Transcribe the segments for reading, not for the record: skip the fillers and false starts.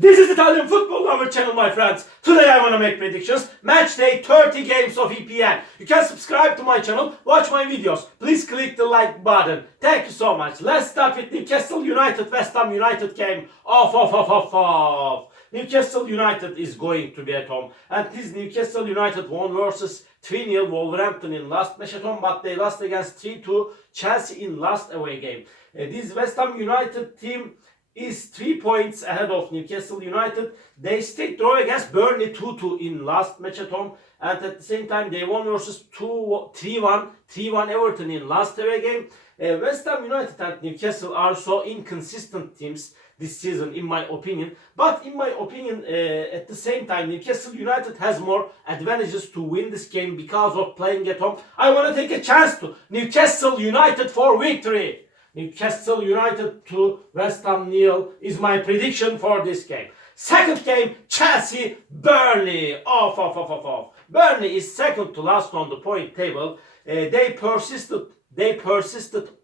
This is Italian Football Lover channel, my friends. Today I want to make predictions. Match day 30 games of EPL. You can subscribe to my channel, watch my videos. Please click the like button. Thank you so much. Let's start with Newcastle United, West Ham United game. Newcastle United is going to be at home. And this Newcastle United won versus 3-0 Wolverhampton in last match at home, but they lost against 3-2 Chelsea in last away game. This West Ham United team is 3 points ahead of Newcastle United. They stayed draw against Burnley 2-2 in last match at home, and at the same time they won versus 3-1 Everton in last away game. West Ham United and Newcastle are so inconsistent teams this season, in my opinion. But in my opinion, at the same time, Newcastle United has more advantages to win this game because of playing at home. I want to take a chance to Newcastle United for victory. Newcastle United to West Ham 0 is my prediction for this game. Second game, Chelsea Burnley. Burnley is second to last on the point table. They persisted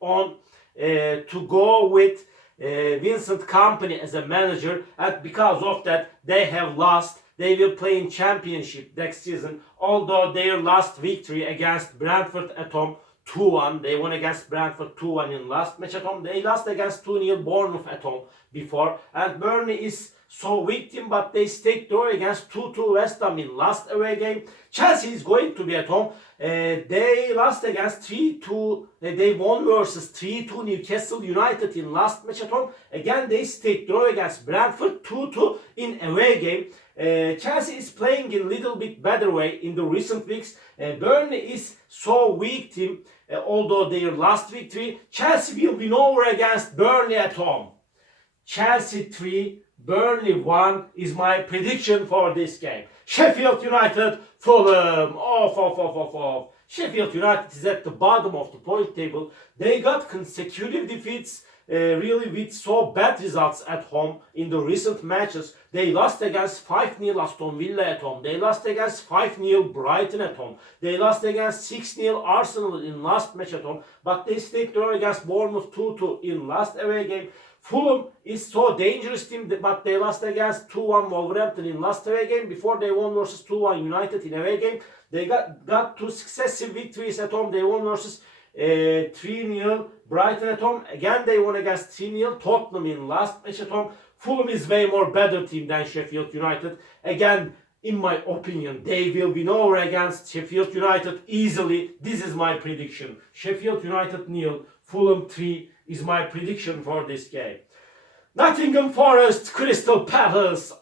on to go with Vincent Kompany as a manager, and because of that they have lost. They will play in Championship next season, although their last victory against Brentford at home 2-1. They won against Brentford 2-1 in last match at home. They lost against 2-0 Bournemouth at home before. And Burnley is so weak team, but they stayed draw against 2-2 West Ham in last away game. Chelsea is going to be at home. They lost against 3-2. They won versus 3-2 Newcastle United in last match at home. Again, they stayed draw against Brentford 2-2 in away game. Chelsea is playing in a little bit better way in the recent weeks. Burnley is so weak team, although their last victory. Chelsea will win over against Burnley at home. Chelsea 3, Burnley 1 is my prediction for this game. Sheffield United, Fulham. Sheffield United is at the bottom of the point table. They got consecutive defeats, really with so bad results at home in the recent matches. They lost against 5-0 Aston Villa at home. They lost against 5-0 Brighton at home. They lost against 6-0 Arsenal in last match at home. But they stayed draw against Bournemouth 2-2 in last away game. Fulham is so dangerous team, but they lost against 2-1 Wolverhampton in last away game. Before they won versus 2-1 United in away game. They got two successive victories at home. They won versus 3-0 Brighton at home. Again, they won against 3-0 Tottenham in last match at home. Fulham is way more better team than Sheffield United. Again, in my opinion, they will win over against Sheffield United easily. This is my prediction. Sheffield United 0, Fulham 3 is my prediction for this game. Nottingham Forest, Crystal Palace.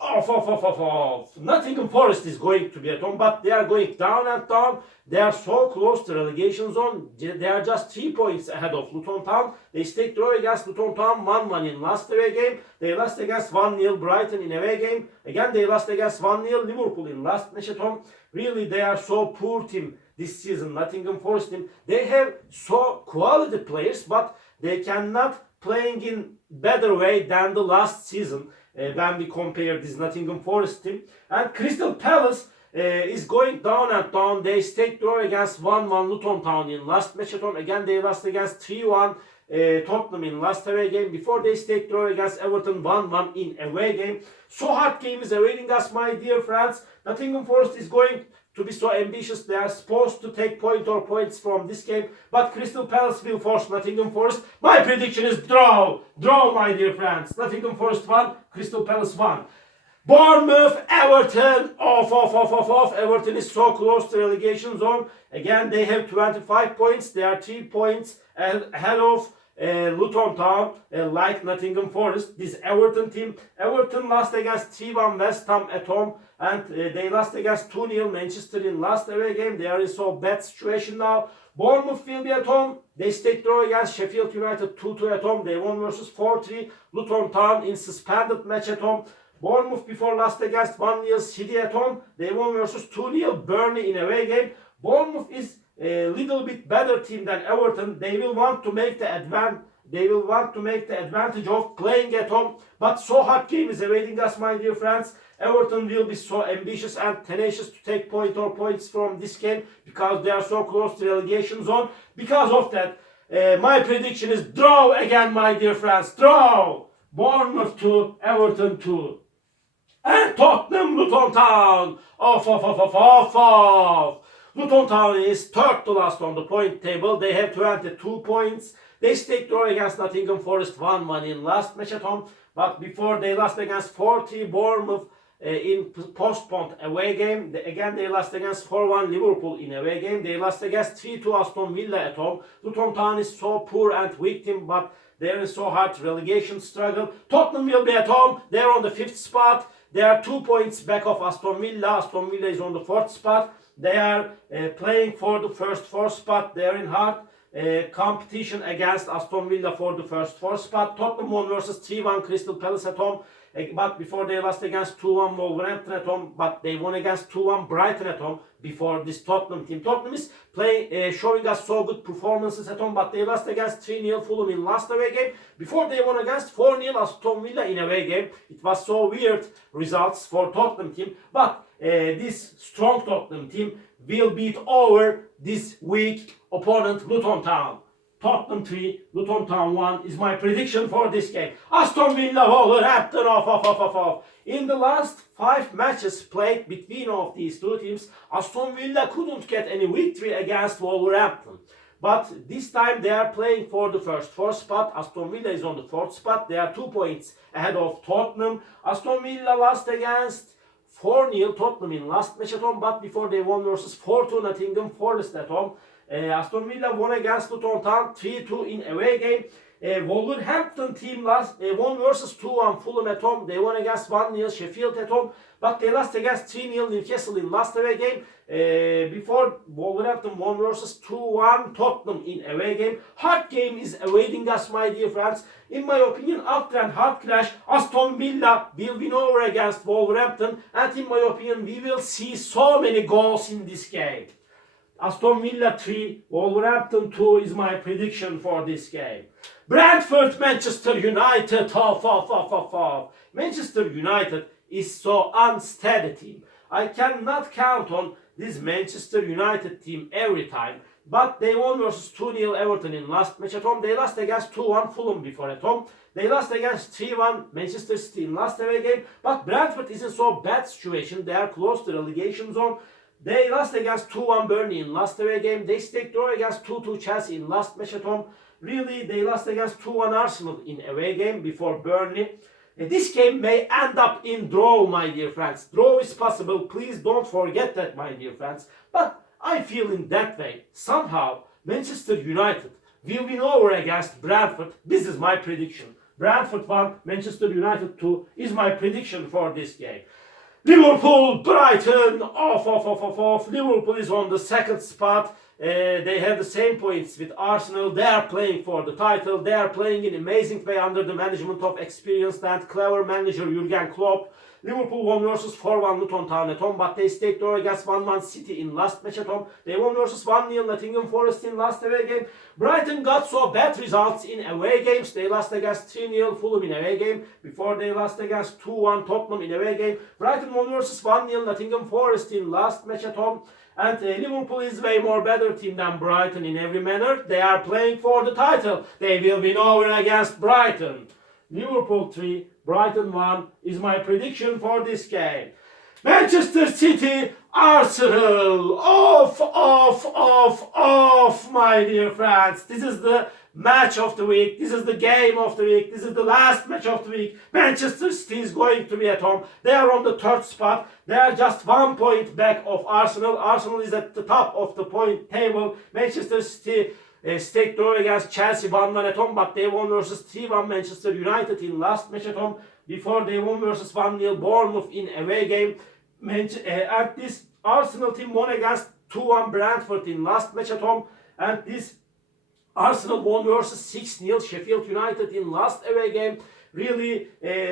Nottingham Forest is going to be at home, but they are going down and down. They are so close to relegation zone. They are just 3 points ahead of Luton Town. They stayed draw against Luton Town 1-1 in last away game. They lost against 1-0 Brighton in away game. Again, they lost against 1-0 Liverpool in last match at home. Really, they are so poor team this season, Nottingham Forest team. They have so quality players, but they cannot playing in better way than the last season when we compare this Nottingham Forest team. And Crystal Palace is going down and down. They stayed draw against 1-1 Luton Town in last match at home. Again, they lost against 3-1 Tottenham in last away game. Before they stayed draw against Everton 1-1 in away game. So hard game is awaiting us, my dear friends. Nottingham Forest is going to be so ambitious. They are supposed to take points from this game, but Crystal Palace will force Nottingham Forest. My prediction is draw. Draw, my dear friends. Nottingham Forest 1, Crystal Palace 1. Bournemouth, Everton. Everton is so close to relegation zone. Again, they have 25 points. They are 3 points ahead of Luton Town, like Nottingham Forest. This Everton team. Everton lost against 3-1 West Ham at home, and they lost against 2-0 Manchester in last away game. They are in so bad situation now. Bournemouth will be at home. They stayed draw against Sheffield United 2-2 at home. They won versus 4-3 Luton Town in suspended match at home. Bournemouth before lost against 1-0 City at home. They won versus 2-0 Burnley in away game. Bournemouth is a little bit better team than Everton. They will want to make the advantage of playing at home. But so hard game is awaiting us, my dear friends. Everton will be so ambitious and tenacious to take points from this game because they are so close to relegation zone. Because of that, my prediction is draw again, my dear friends. Draw. Bournemouth 2, Everton 2. And Tottenham Luton Town. Off. Luton Town is third to last on the point table. They have 22 points. They stayed draw against Nottingham Forest 1-1 in last match at home. But before they lost against 40 Bournemouth in postponed away game. Again they lost against 4-1 Liverpool in away game. They lost against 3-2 Aston Villa at home. Luton Town is so poor and weak team, but they're in so hard relegation struggle. Tottenham will be at home. They're on the 5th spot. They are 2 points back of Aston Villa. Aston Villa is on the 4th spot. They are playing for the first 4 spot. They are in hard competition against Aston Villa for the first 4 spot. Tottenham won versus 3-1 Crystal Palace at home. But before they lost against 2-1 Wolverhampton at home, but they won against 2-1 Brighton at home before this Tottenham team. Tottenham is playing, showing us so good performances at home, but they lost against 3-0 Fulham in last away game. Before they won against 4-0 Aston Villa in away game. It was so weird results for Tottenham team, but this strong Tottenham team will beat over this weak opponent Luton Town. Tottenham 3, Luton Town 1 is my prediction for this game. Aston Villa, Wolverhampton, off. In the last 5 matches played between of these two teams, Aston Villa couldn't get any victory against Wolverhampton. But this time they are playing for the first 4 spot. Aston Villa is on the 4th spot. They are 2 points ahead of Tottenham. Aston Villa lost against 4-0 Tottenham in last match at home, but before they won versus 4-2 Nottingham Forest at home. Aston Villa won against Luton Town 3-2 in away game. Wolverhampton team won versus 2-1 Fulham at home. They won against 1-0 Sheffield at home, but they lost against 3-0 Newcastle in last away game. Before Wolverhampton won versus 2-1 Tottenham in away game. Hard game is awaiting us, my dear friends. In my opinion, after a hard clash, Aston Villa will win over against Wolverhampton, and in my opinion, we will see so many goals in this game. Aston Villa 3, Wolverhampton 2 is my prediction for this game. Brentford, Manchester United, off. Manchester United is so unsteady team. I cannot count on this Manchester United team every time. But they won versus 2-0 Everton in last match at home. They lost against 2-1 Fulham before at home. They lost against 3-1 Manchester City in last away game. But Brentford is in so bad situation. They are close to relegation zone. They lost against 2-1 Burnley in last away game. They stayed draw against 2-2 Chelsea in last match at home. Really, they lost against 2-1 Arsenal in away game before Burnley. This game may end up in draw, my dear friends. Draw is possible. Please don't forget that, my dear friends. But I feel in that way, somehow, Manchester United will win over against Brentford. This is my prediction. Brentford 1, Manchester United 2 is my prediction for this game. Liverpool, Brighton, off. Liverpool is on the 2nd spot. They have the same points with Arsenal. They are playing for the title. They are playing in amazing way under the management of experienced and clever manager Jurgen Klopp. Liverpool won versus 4-1 Luton Town at home, but they stayed draw against 1-1 City in last match at home. They won versus 1-0 Nottingham Forest in last away game. Brighton got so bad results in away games. They lost against 3-0 Fulham in away game. Before they lost against 2-1 Tottenham in away game. Brighton won versus 1-0 Nottingham Forest in last match at home. And Liverpool is way more better team than Brighton in every manner. They are playing for the title. They will win over against Brighton. Liverpool 3, Brighton 1 is my prediction for this game. Manchester City, Arsenal, off, my dear friends. This is the match of the week. This is the game of the week. This is the last match of the week. Manchester City is going to be at home. They are on the 3rd spot. They are just 1 point back of Arsenal. Arsenal is at the top of the point table. Manchester City stayed draw against Chelsea 1-1 at home, but they won versus 3-1 Manchester United in last match at home. Before they won versus 1-0 Bournemouth in away game. And this Arsenal team won against 2-1 Brentford in last match at home. And this Arsenal won versus 6-0 Sheffield United in last away game. Really,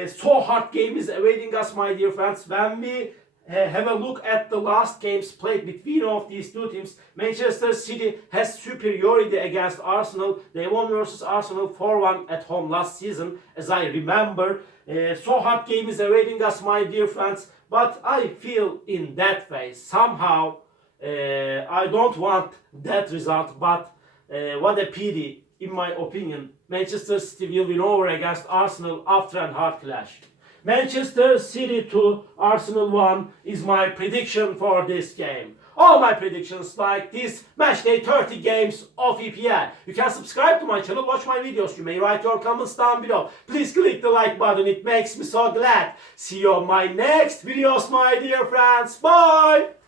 so hard game is awaiting us, my dear friends. When we have a look at the last games played between of these two teams, Manchester City has superiority against Arsenal. They won versus Arsenal 4-1 at home last season, as I remember. So hard game is awaiting us, my dear friends. But I feel in that way, somehow, I don't want that result, but what a pity, in my opinion. Manchester City will win over against Arsenal after a hard clash. Manchester City 2, Arsenal 1 is my prediction for this game. All my predictions like this matchday 30 games of EPL. You can subscribe to my channel, watch my videos. You may write your comments down below. Please click the like button, it makes me so glad. See you on my next videos, my dear friends. Bye!